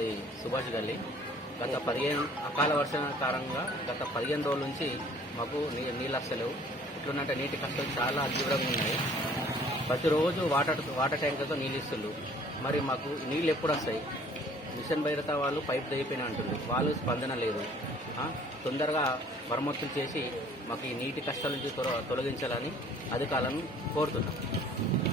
మాది సుభాష్ గల్లీ. గత 15 అకాల వర్షం కారణంగా గత 15 రోజుల నుంచి మాకు నీళ్ళు వస్తలేవు. ఎట్లున్నంటే నీటి కష్టాలు చాలా తీవ్రంగా ఉన్నాయి. ప్రతిరోజు వాటర్ ట్యాంకర్తో నీళ్ళు ఇస్తున్నారు. మరి మాకు నీళ్ళు ఎప్పుడు వస్తాయి? మిషన్ భైరత వాళ్ళు పైప్ తెగిపోయినా అంటున్నారు. వాళ్ళు స్పందన లేదు. తొందరగా మరమ్మతులు చేసి మాకు ఈ నీటి కష్టాల నుంచి తొలగించాలని అధికారులను కోరుతున్నాం.